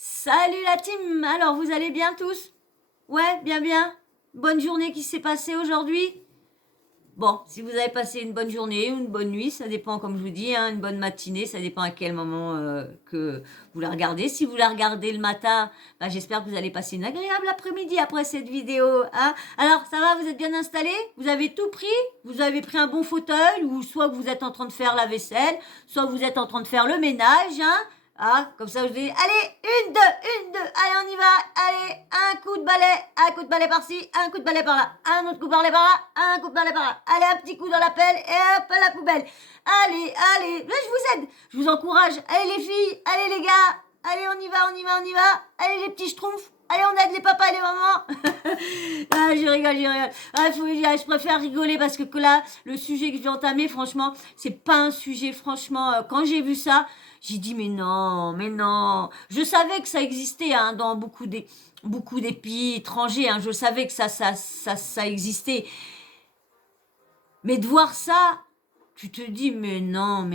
Salut la team. Alors vous allez bien tous? Ouais, bien bien. Bonne journée qui s'est passée aujourd'hui? Bon, si vous avez passé une bonne journée ou une bonne nuit, ça dépend comme je vous dis, hein, une bonne matinée, ça dépend à quel moment que vous la regardez. Si vous la regardez le matin, bah, j'espère que vous allez passer une agréable après-midi après cette vidéo. Hein. Alors, ça va, vous êtes bien installés? Vous avez tout pris? Vous avez pris un bon fauteuil? Ou soit vous êtes en train de faire la vaisselle, soit vous êtes en train de faire le ménage, hein? Ah, comme ça, je vous dis, allez, une, deux, allez, on y va, allez, un coup de balai par-ci, un coup de balai par-là, un autre coup de balai par-là, un coup de balai par-là, allez, un petit coup dans la pelle et hop, à la poubelle. Allez, là, je vous aide, je vous encourage, allez les filles, allez les gars, allez, on y va, allez les petits schtroumpfs. Allez, on aide les papas et les mamans. Ah, je rigole. Ah, je préfère rigoler parce que là, le sujet que je vais entamer, franchement, c'est pas un sujet, franchement, quand j'ai vu ça, j'ai dit, mais non. Je savais que ça existait hein, dans beaucoup des pays étrangers. Hein, je savais que ça existait. Mais de voir ça, tu te dis, mais non.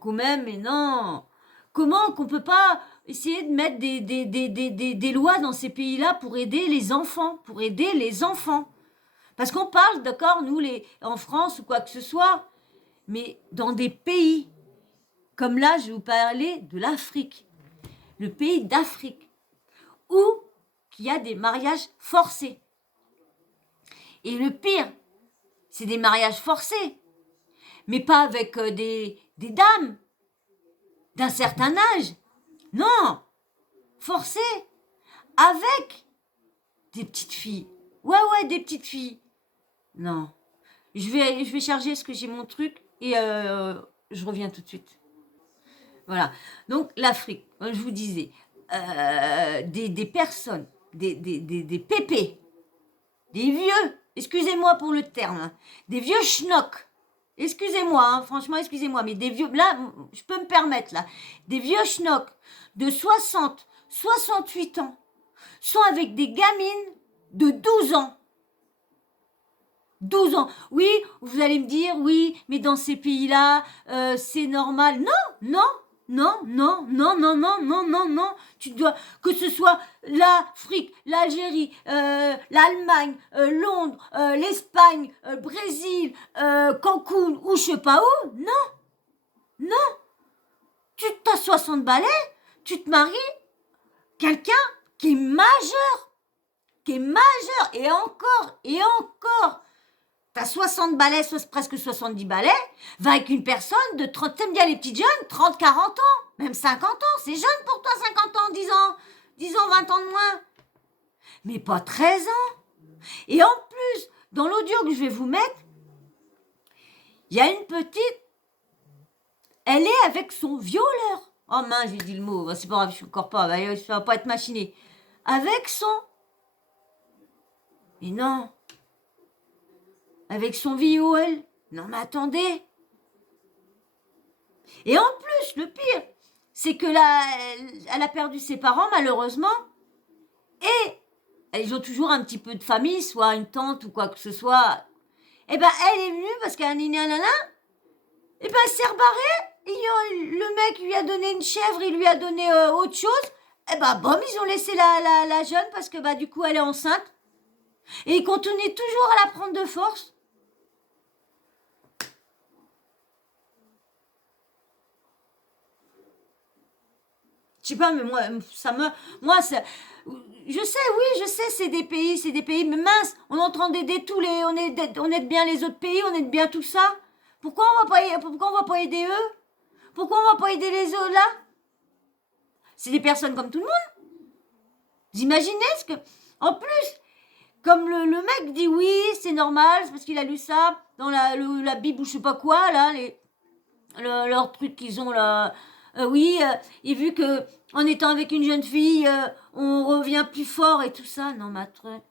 Quand même, mais non. Comment qu'on peut pas essayer de mettre des lois dans ces pays-là pour aider les enfants, Parce qu'on parle, d'accord, nous, en France ou quoi que ce soit, mais dans des pays comme là, je vais vous parler de l'Afrique, le pays d'Afrique, où il y a des mariages forcés. Et le pire, c'est des mariages forcés, mais pas avec des dames d'un certain âge. Non, forcés, avec des petites filles. Ouais, des petites filles. Non. Je vais charger ce que j'ai mon truc et je reviens tout de suite. Voilà. Donc, l'Afrique, comme je vous disais, des personnes, des pépés, des vieux, excusez-moi pour le terme, hein, des vieux schnocks. Excusez-moi, hein, franchement, excusez-moi, mais des vieux, là, je peux me permettre, là, des vieux schnocks de 60, 68 ans sont avec des gamines de 12 ans. 12 ans. Oui, vous allez me dire, oui, mais dans ces pays-là, c'est normal. Non. Tu dois, que ce soit l'Afrique, l'Algérie, l'Allemagne, Londres, l'Espagne, Brésil, Cancun ou je sais pas où. Non. Tu t'as 60 balais, tu te maries, quelqu'un qui est majeur. Et encore. T'as 60 balais, presque 70 balais, va avec une personne de 30, t'aimes bien les petites jeunes, 30, 40 ans, même 50 ans, c'est jeune pour toi, 50 ans, 10 ans, 20 ans de moins. Mais pas 13 ans. Et en plus, dans l'audio que je vais vous mettre, il y a une petite, elle est avec son violeur. Oh mince, j'ai dit le mot, c'est pas grave, je suis encore pas, ça va pas être machiné. Avec son... Mais non. Avec son viol. Non mais attendez. Et en plus, le pire, c'est que là, elle a perdu ses parents malheureusement. Et ils ont toujours un petit peu de famille, soit une tante ou quoi que ce soit. Et ben elle est venue parce qu'elle a une nanana. Et ben elle s'est rebarrée. Le mec lui a donné une chèvre, il lui a donné autre chose. Et ben bom, ils ont laissé la jeune parce que bah du coup elle est enceinte. Et ils continuaient toujours à la prendre de force. Je sais pas, mais moi, je sais, c'est des pays, mais mince, on est en train d'aider on aide bien les autres pays, on aide bien tout ça. Pourquoi on va pas aider eux? Pourquoi on va pas aider les autres là? C'est des personnes comme tout le monde. Vous imaginez ce que, en plus, comme le mec dit oui, c'est normal, c'est parce qu'il a lu ça dans la Bible ou je sais pas quoi, là, leur truc qu'ils ont là. Et vu que en étant avec une jeune fille, on revient plus fort et tout ça. Non, ma truc.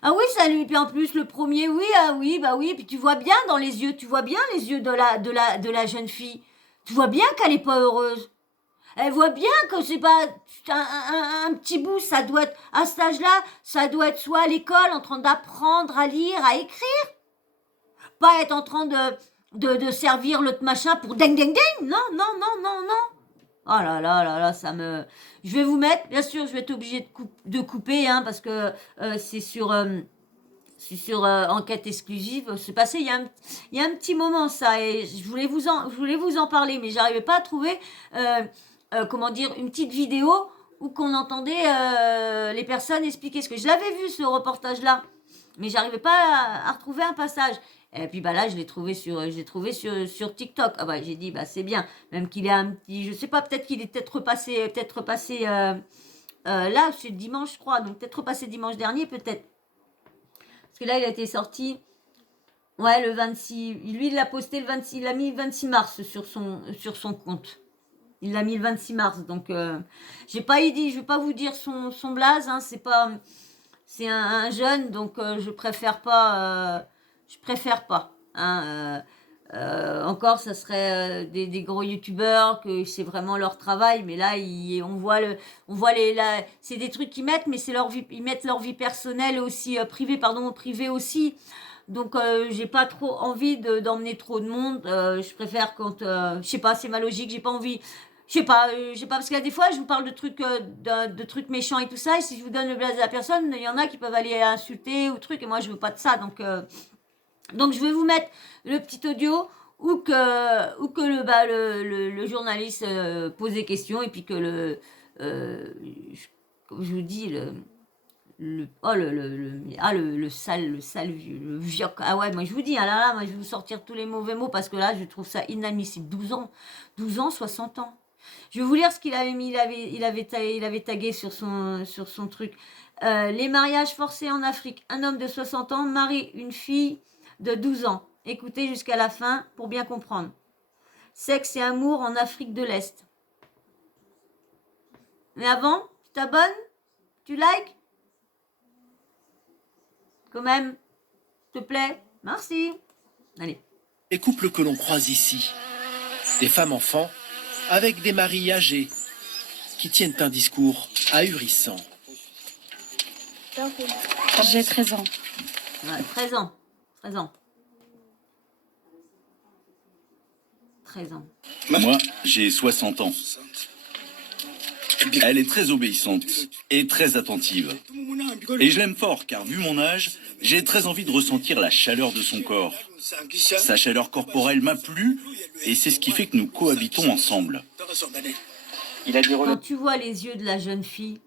Ah oui, ça lui. Puis en plus, le premier, oui, bah oui. Puis tu vois bien dans les yeux, de la jeune fille. Tu vois bien qu'elle est pas heureuse. Elle voit bien que c'est pas un petit bout, ça doit être, à cet âge-là, ça doit être soit à l'école en train d'apprendre à lire, à écrire. Pas être en train de servir l'autre machin pour ding. Non. Oh là là là là, ça me... Je vais vous mettre, bien sûr, je vais être obligée de couper, hein, parce que c'est sur enquête exclusive. C'est passé il y a un petit moment, ça, et je voulais vous en parler, mais j'arrivais pas à trouver, comment dire, une petite vidéo où qu'on entendait les personnes expliquer ce que... Je l'avais vu, ce reportage-là, mais j'arrivais pas à retrouver un passage. Et puis bah là, je l'ai trouvé sur TikTok. Ah bah j'ai dit bah c'est bien, même qu'il est un petit, je sais pas, peut-être qu'il est peut-être repassé là, c'est dimanche, je crois, donc peut-être repassé dimanche dernier, peut-être. Parce que là, il a été sorti, ouais, le 26. Lui, il l'a posté le 26, il l'a mis le 26 mars sur son compte. Il l'a mis le 26 mars, donc j'ai pas dit, je vais pas vous dire son blaze, hein, c'est un jeune, donc je préfère pas. Hein, encore, ça serait des gros youtubeurs que c'est vraiment leur travail, mais là, on voit c'est des trucs qu'ils mettent, mais c'est leur vie, ils mettent leur vie personnelle aussi, privée aussi. Donc, j'ai pas trop envie d'emmener trop de monde. Je préfère quand, je sais pas, c'est ma logique, j'ai pas envie. Je sais pas, parce que des fois, je vous parle de trucs méchants et tout ça, et si je vous donne le blaze de la personne, il y en a qui peuvent aller insulter ou truc, et moi, je veux pas de ça, donc je vais vous mettre le petit audio où que le journaliste pose des questions et puis que comme je vous dis le sale vieux, le vioc. Ah ouais, moi je vous dis, ah là là, moi je vais vous sortir tous les mauvais mots parce que là je trouve ça inadmissible. 12 ans, 60 ans. Je vais vous lire ce qu'il avait mis, il avait tagué sur son truc. Les mariages forcés en Afrique. Un homme de 60 ans marie une fille de 12 ans. Écoutez jusqu'à la fin pour bien comprendre. Sexe et amour en Afrique de l'Est. Mais avant, tu t'abonnes? Tu likes? Quand même, s'il te plaît. Merci. Allez. Les couples que l'on croise ici, des femmes enfants avec des maris âgés qui tiennent un discours ahurissant. J'ai 13 ans. Ouais, 13 ans. 13 ans. 13 ans. Moi, j'ai 60 ans. Elle est très obéissante et très attentive. Et je l'aime fort car vu mon âge, j'ai très envie de ressentir la chaleur de son corps. Sa chaleur corporelle m'a plu et c'est ce qui fait que nous cohabitons ensemble. Quand tu vois les yeux de la jeune fille,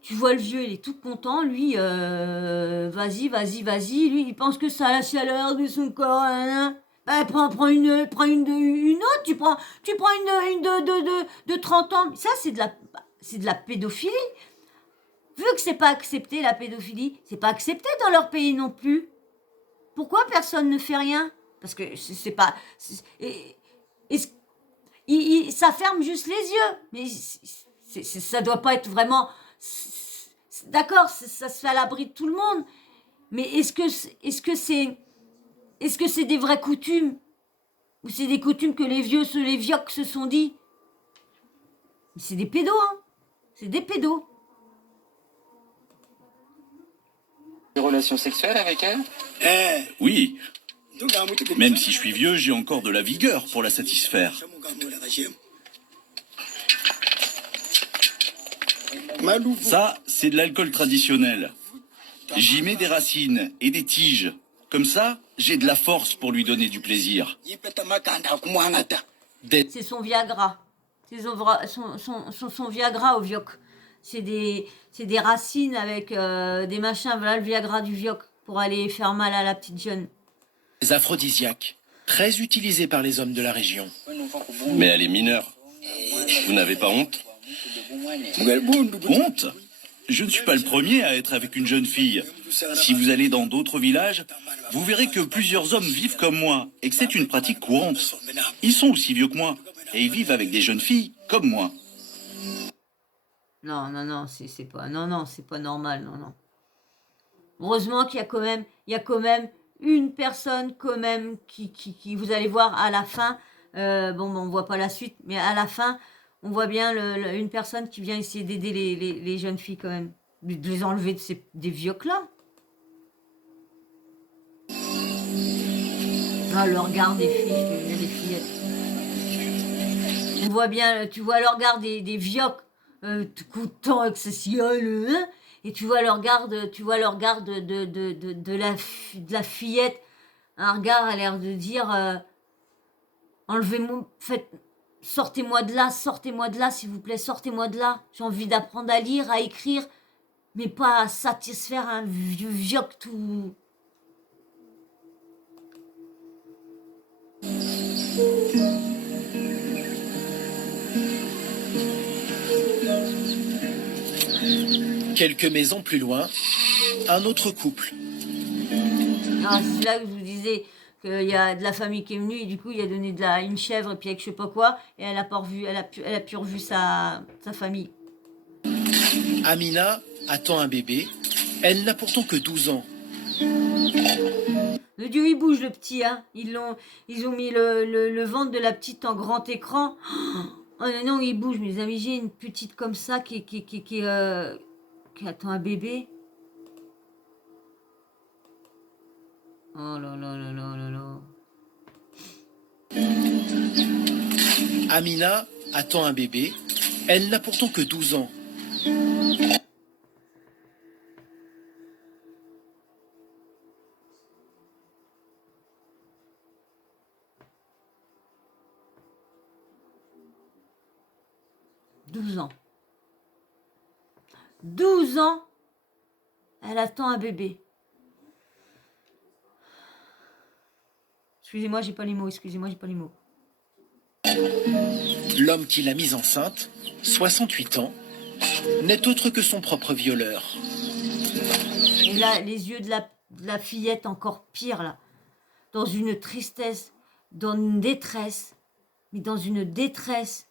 tu vois le vieux, il est tout content, lui, vas-y, lui, il pense que ça a la chaleur de son corps, hein. Bah, prends une autre, tu prends une de 30 ans. Ça, c'est de la pédophilie. Vu que c'est pas accepté, la pédophilie, c'est pas accepté dans leur pays non plus. Pourquoi personne ne fait rien? Parce que c'est pas... ça ferme juste les yeux. Mais ça doit pas être vraiment... D'accord, ça se fait à l'abri de tout le monde. Mais est-ce que c'est des vraies coutumes? Ou c'est des coutumes que les viocs se sont dit? C'est des pédos, hein. C'est des pédos. Des relations sexuelles avec elle? Oui, même si je suis vieux, j'ai encore de la vigueur pour la satisfaire. Ça, c'est de l'alcool traditionnel. J'y mets des racines et des tiges. Comme ça, j'ai de la force pour lui donner du plaisir. C'est son Viagra. C'est son Viagra au vioc. C'est des racines avec des machins. Voilà le Viagra du vioc pour aller faire mal à la petite jeune. Des aphrodisiaques, très utilisés par les hommes de la région. Mais elle est mineure. Vous n'avez pas honte? Honte? Je ne suis pas le premier à être avec une jeune fille. Si vous allez dans d'autres villages, vous verrez que plusieurs hommes vivent comme moi et que c'est une pratique courante. Ils sont aussi vieux que moi et ils vivent avec des jeunes filles comme moi. Non, c'est pas normal, non. Heureusement qu'il y a quand même une personne quand même qui vous allez voir à la fin. On voit pas la suite, mais à la fin, on voit bien une personne qui vient essayer d'aider les jeunes filles quand même, de les enlever des viocs là. Ah, le regard des filles, je veux dire, les fillettes. On voit bien, tu vois le regard des vioques, tout le temps accessible, hein, et tu vois le regard de la fillette, un regard a l'air de dire, enlevez-moi, sortez-moi de là, s'il vous plaît, sortez-moi de là. J'ai envie d'apprendre à lire, à écrire, mais pas à satisfaire un vieux vioque tout. Quelques maisons plus loin, un autre couple. Ah, c'est là que je vous disais qu'il y a de la famille qui est venue et du coup il a donné une chèvre et puis avec je sais pas quoi et elle a pas revu, elle a pu revu sa famille. Amina attend un bébé. Elle n'a pourtant que 12 ans. Le dieu il bouge le petit, hein. Ils ont mis le ventre de la petite en grand écran. Oh non, non, il bouge, mes amis, j'ai une petite comme ça qui attend un bébé. Oh là là là là là là. Amina attend un bébé. Elle n'a pourtant que 12 ans. « 12 ans. 12 ans, elle attend un bébé. Excusez-moi, j'ai pas les mots, L'homme qui l'a mise enceinte, 68 ans, n'est autre que son propre violeur. Et là, les yeux de la fillette, encore pire, là. Dans une tristesse, dans une détresse, mais dans une détresse.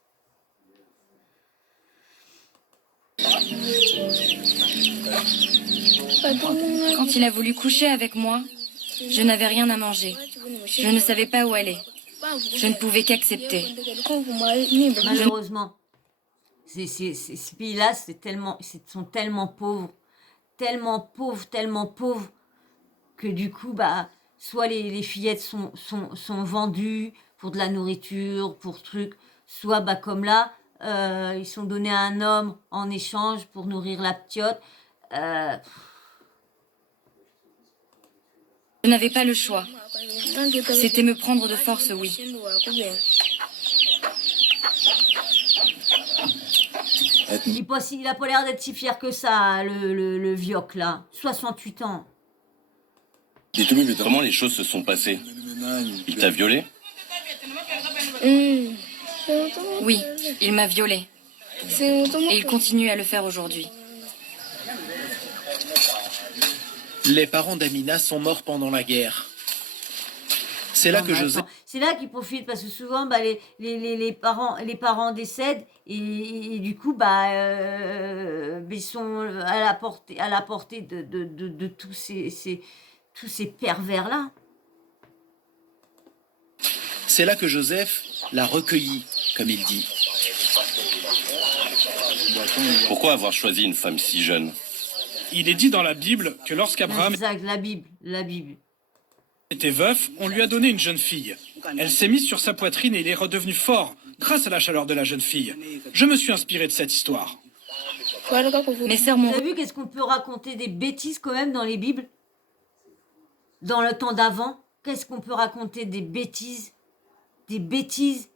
Quand il a voulu coucher avec moi, je n'avais rien à manger. Je ne savais pas où aller. Je ne pouvais qu'accepter. Malheureusement, ces pays-là sont tellement pauvres, que du coup, bah, soit les fillettes sont vendues pour de la nourriture, pour trucs, soit bah, comme là, ils sont donnés à un homme en échange pour nourrir la petite. Je n'avais pas le choix. C'était me prendre de force, oui. Il a pas l'air d'être si fier que ça, le vioque là. 68 ans. Comment les choses se sont passées? Il t'a violé? Oui, il m'a violée. Et il continue à le faire aujourd'hui. Les parents d'Amina sont morts pendant la guerre. C'est là Non, que mais Joseph... attends, c'est là qu'ils profitent parce que souvent bah, les parents décèdent et du coup bah, ils sont à la portée de tous ces pervers là. C'est là que Joseph l'a recueilli, comme il dit. Pourquoi avoir choisi une femme si jeune? Il est dit dans la Bible que lorsqu'Abraham Exact, la Bible. était veuf, on lui a donné une jeune fille. Elle s'est mise sur sa poitrine et il est redevenu fort grâce à la chaleur de la jeune fille. Je me suis inspiré de cette histoire. Mes sœurs m'ont... Vous avez vu qu'est-ce qu'on peut raconter des bêtises quand même dans les Bibles? Dans le temps d'avant, qu'est-ce qu'on peut raconter des bêtises? Des bêtises.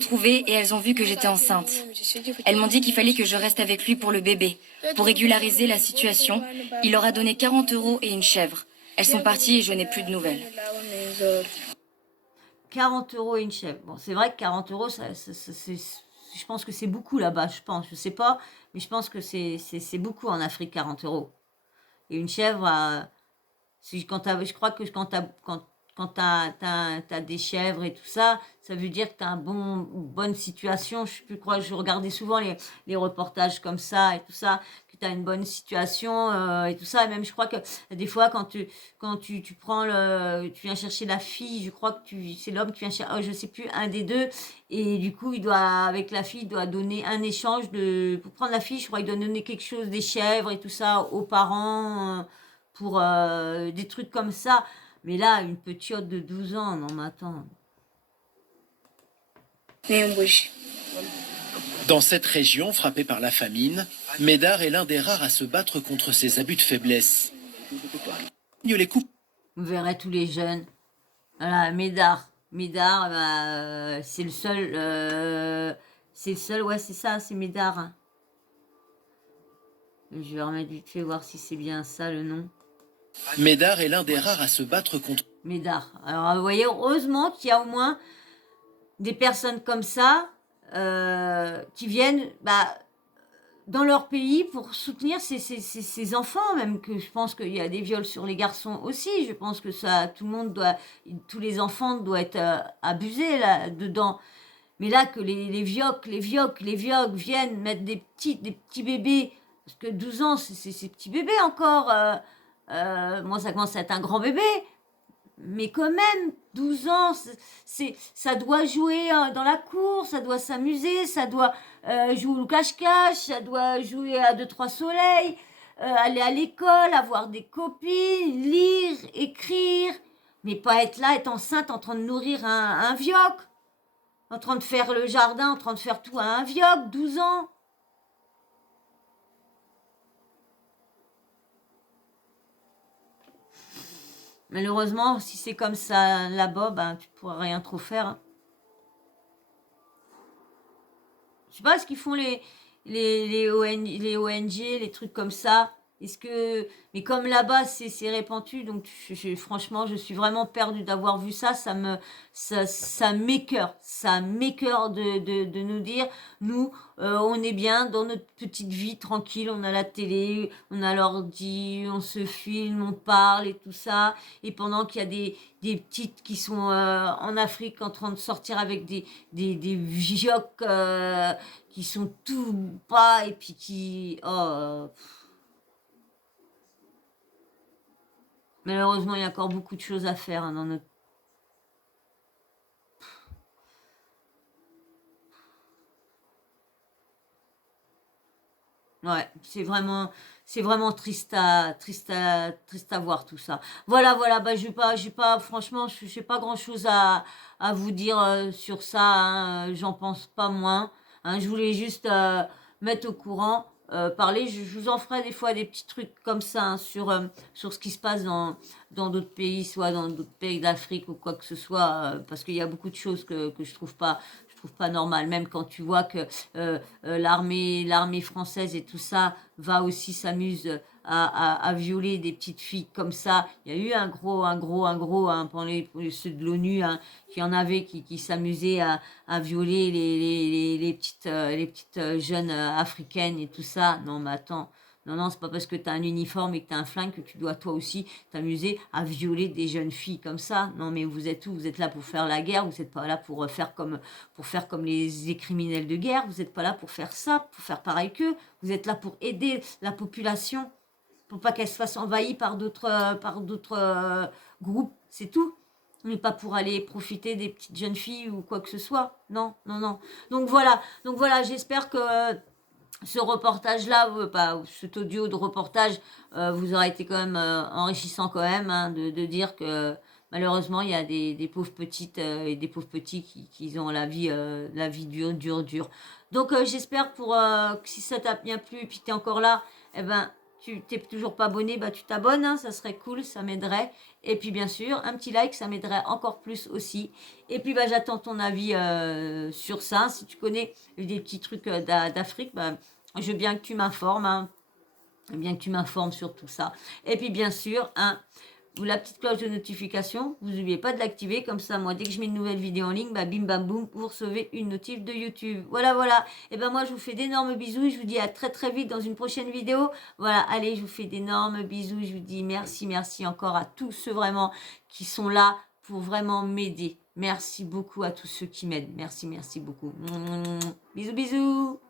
retrouvées et elles ont vu que j'étais enceinte. Elles m'ont dit qu'il fallait que je reste avec lui pour le bébé. Pour régulariser la situation, il leur a donné 40 € et une chèvre. Elles sont parties et je n'ai plus de nouvelles. 40 € et une chèvre. Bon, c'est vrai que 40 €, je pense que c'est beaucoup là-bas, je sais pas, mais je pense que c'est beaucoup en Afrique, 40 €. Et une chèvre, je crois que quand t'as des chèvres et tout ça, ça veut dire que t'as une bonne situation. Je sais plus quoi, je regardais souvent les reportages comme ça et tout ça, que t'as une bonne situation et tout ça. Et même, je crois que des fois, quand tu tu viens chercher la fille, je crois que c'est l'homme qui vient chercher, je sais plus, un des deux. Et du coup, avec la fille, il doit donner un échange pour prendre la fille, je crois qu'il doit donner quelque chose, des chèvres et tout ça aux parents, pour des trucs comme ça. Mais là, une petite de 12 ans, non mais attends. Dans cette région frappée par la famine, Médard est l'un des rares à se battre contre ces abus de faiblesse. Les couples Vous verrez tous les jeunes. Voilà, Médard. Médard, c'est le seul, ouais, c'est ça, c'est Médard. Hein. Je vais remettre vite fait voir si c'est bien ça le nom. Médard est l'un des rares à se battre contre... Médard. Alors, vous voyez, heureusement qu'il y a au moins des personnes comme ça qui viennent dans leur pays pour soutenir ces enfants, même que je pense qu'il y a des viols sur les garçons aussi. Je pense que ça, tous les enfants doivent être abusés là-dedans. Mais là, que les vioques viennent mettre des petits bébés, parce que 12 ans, c'est ces petits bébés encore. Moi, ça commence à être un grand bébé. Mais quand même, 12 ans, ça doit jouer dans la cour, ça doit s'amuser, ça doit jouer au cache-cache, ça doit jouer à 2-3 soleils, aller à l'école, avoir des copines, lire, écrire, mais pas être là, être enceinte, en train de nourrir un vioque, en train de faire le jardin, en train de faire tout à un vioque, 12 ans. Malheureusement, si c'est comme ça là-bas, tu pourras rien trop faire. Hein. Je sais pas ce qu'ils font les ONG, les trucs comme ça. Est-ce que... Mais comme là-bas, c'est répandu, donc franchement, je suis vraiment perdue d'avoir vu ça. Ça m'écoeure. Ça m'écoeure de nous dire, nous, on est bien dans notre petite vie tranquille, on a la télé, on a l'ordi, on se filme, on parle et tout ça. Et pendant qu'il y a des petites qui sont en Afrique en train de sortir avec des vioques qui sont tout bas et puis qui... Malheureusement, il y a encore beaucoup de choses à faire hein, dans notre... Ouais, c'est vraiment triste à voir tout ça. Voilà, je vais pas, franchement, j'ai pas grand-chose à vous dire sur ça. Hein, j'en pense pas moins. Hein, je voulais juste mettre au courant, parler. Je vous en ferai des fois des petits trucs comme ça hein, sur ce qui se passe dans d'autres pays, soit dans d'autres pays d'Afrique ou quoi que ce soit, parce qu'il y a beaucoup de choses que je trouve pas normal, même quand tu vois que l'armée française et tout ça va aussi s'amuse à violer des petites filles comme ça. Il y a eu un gros hein, pour ceux de l'ONU hein, qui en avait qui s'amusaient à violer les petites jeunes africaines et tout ça. Non mais attends. Non, c'est pas parce que tu as un uniforme et que tu as un flingue que tu dois toi aussi t'amuser à violer des jeunes filles comme ça. Non, mais vous êtes où? Vous êtes là pour faire la guerre, vous n'êtes pas là pour faire comme les criminels de guerre, vous n'êtes pas là pour faire ça, pour faire pareil qu'eux. Vous êtes là pour aider la population, pour pas qu'elle se fasse envahie par d'autres groupes, c'est tout. Mais pas pour aller profiter des petites jeunes filles ou quoi que ce soit. Non. Donc voilà, j'espère que... ce reportage-là, cet audio de reportage vous aura été quand même enrichissant quand même, hein, de dire que malheureusement, il y a des pauvres petites et des pauvres petits qui ont la vie dure. Donc j'espère que si ça t'a bien plu et puis t'es encore là, tu t'es toujours pas abonné, tu t'abonnes, hein, ça serait cool, ça m'aiderait. Et puis bien sûr, un petit like, ça m'aiderait encore plus aussi. Et puis j'attends ton avis sur ça. Si tu connais des petits trucs d'Afrique, je veux bien que tu m'informes, hein, bien que tu m'informes sur tout ça. Et puis bien sûr, hein, la petite cloche de notification, vous n'oubliez pas de l'activer, comme ça, moi, dès que je mets une nouvelle vidéo en ligne, bim bam boum, vous recevez une notif de YouTube. Voilà. Et moi, je vous fais d'énormes bisous, et je vous dis à très très vite dans une prochaine vidéo. Voilà, allez, je vous fais d'énormes bisous, je vous dis merci encore à tous ceux vraiment qui sont là pour vraiment m'aider. Merci beaucoup à tous ceux qui m'aident. Merci beaucoup. Bisous.